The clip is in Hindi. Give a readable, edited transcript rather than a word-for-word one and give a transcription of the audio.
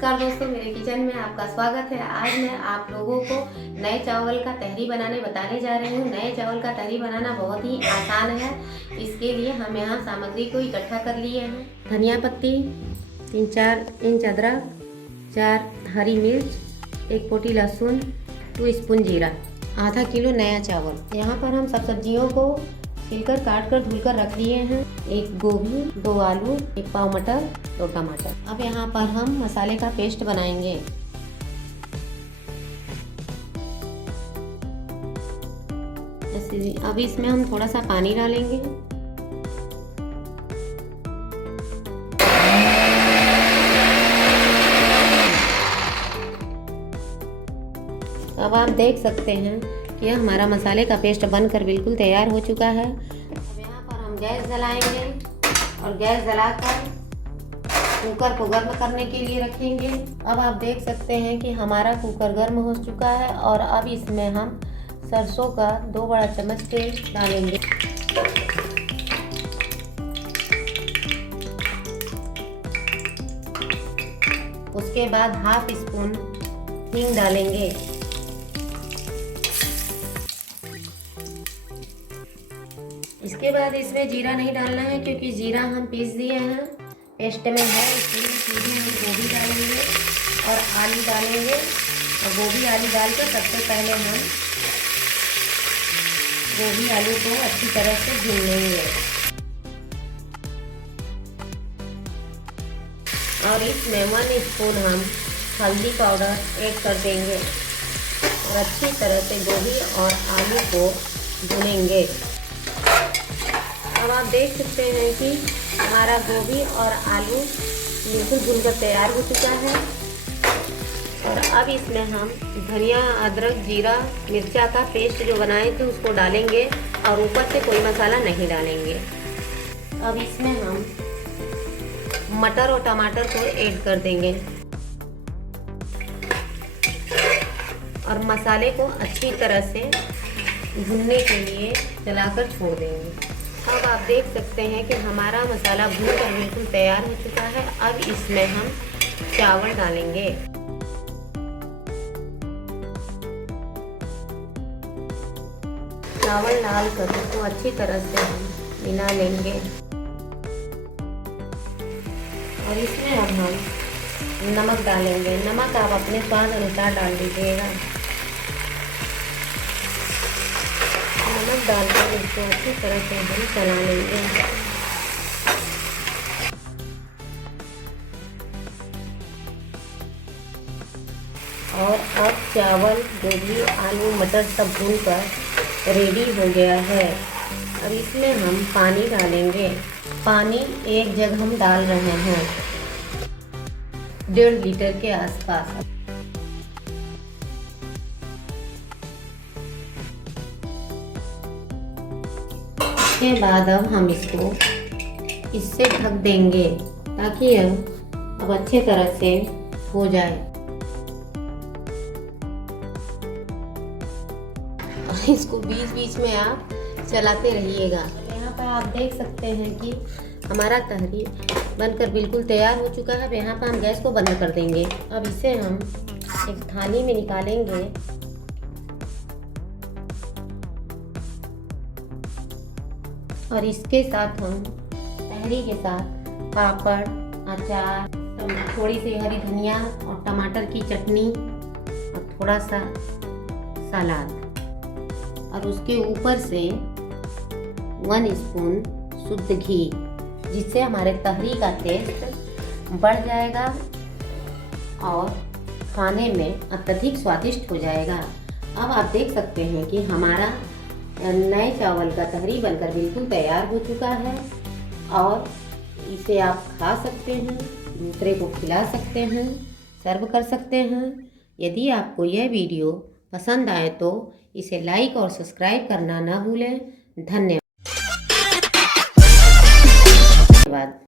नमस्कार दोस्तों, मेरे किचन में आपका स्वागत है। आज मैं आप लोगों को नए चावल का तहरी बनाने बताने जा रही हूँ। नए चावल का तहरी बनाना बहुत ही आसान है। इसके लिए हम यहाँ सामग्री को इकट्ठा कर लिए हैं। धनिया पत्ती, 3-4 इंच अदरक, 4 हरी मिर्च, 1 पोटी लहसुन, 2 स्पून जीरा, आधा किलो नया चावल। यहाँ पर हम सब सब्जियों को छिलकर काट कर धुलकर रख लिए हैं। 1 गोभी, 2 आलू, 1 पाव मटर, 2 टमाटर। अब यहाँ पर हम मसाले का पेस्ट बनाएंगे। अब इसमें हम थोड़ा सा पानी डालेंगे। अब आप देख सकते हैं कि हमारा मसाले का पेस्ट बनकर बिल्कुल तैयार हो चुका है। अब यहाँ पर हम गैस जलाएंगे और गैस जलाकर कुकर को गर्म करने के लिए रखेंगे। अब आप देख सकते हैं कि हमारा कुकर गर्म हो चुका है और अब इसमें हम सरसों का 2 बड़ा चम्मच तेल डालेंगे। उसके बाद हाफ स्पून हींग डालेंगे। इसके बाद इसमें जीरा नहीं डालना है क्योंकि जीरा हम पीस दिए हैं, पेस्ट में है। इसलिए सीधे हम गोभी डालेंगे और आलू डालेंगे। और गोभी आलू डालकर सबसे पहले हम गोभी आलू को अच्छी तरह से भून लेंगे। और इसमें 1 स्पून हम हल्दी पाउडर ऐड कर देंगे और अच्छी तरह से गोभी और आलू को भूनेंगे। अब आप देख सकते हैं कि हमारा गोभी और आलू बिल्कुल भूनकर तैयार हो चुका है। और अब इसमें हम धनिया, अदरक, जीरा, मिर्चा का पेस्ट जो बनाए थे उसको डालेंगे और ऊपर से कोई मसाला नहीं डालेंगे। अब इसमें हम मटर और टमाटर को ऐड कर देंगे और मसाले को अच्छी तरह से भूनने के लिए चलाकर छोड़ देंगे। अब आप देख सकते हैं कि हमारा मसाला भूनकर बिल्कुल तैयार हो चुका है। अब इसमें हम चावल डालेंगे। चावल डालकर इसको अच्छी तरह से हम मिला लेंगे और इसमें अब हम नमक डालेंगे। नमक आप अपने स्वाद अनुसार डाल दीजिएगा। नमक डालकर इसको अच्छी तरह से हम चला लेंगे। और अब चावल, गोभी, आलू, मटर सब भूनकर रेडी हो गया है। अब इसमें हम पानी डालेंगे। पानी 1 जग हम डाल रहे हैं, 1.5 लीटर के आसपास। के बाद अब हम इसको इससे ढक देंगे ताकि अब अच्छे तरह से हो जाए। इसको बीच बीच में आप चलाते रहिएगा। यहाँ पर आप देख सकते हैं कि हमारा तहरी बनकर बिल्कुल तैयार हो चुका है। अब यहाँ पर हम गैस को बंद कर देंगे। अब इसे हम एक थाली में निकालेंगे और इसके साथ हम तहरी के साथ पापड़, अचार, थोड़ी सी हरी धनिया और टमाटर की चटनी और थोड़ा सा सलाद और उसके ऊपर से 1 स्पून शुद्ध घी, जिससे हमारे तहरी का टेस्ट बढ़ जाएगा और खाने में अत्यधिक स्वादिष्ट हो जाएगा। अब आप देख सकते हैं कि हमारा नए चावल का तहरी बनकर बिल्कुल तैयार हो चुका है और इसे आप खा सकते हैं, दूसरे को खिला सकते हैं, सर्व कर सकते हैं। यदि आपको यह वीडियो पसंद आए तो इसे लाइक और सब्सक्राइब करना ना भूलें। धन्यवाद।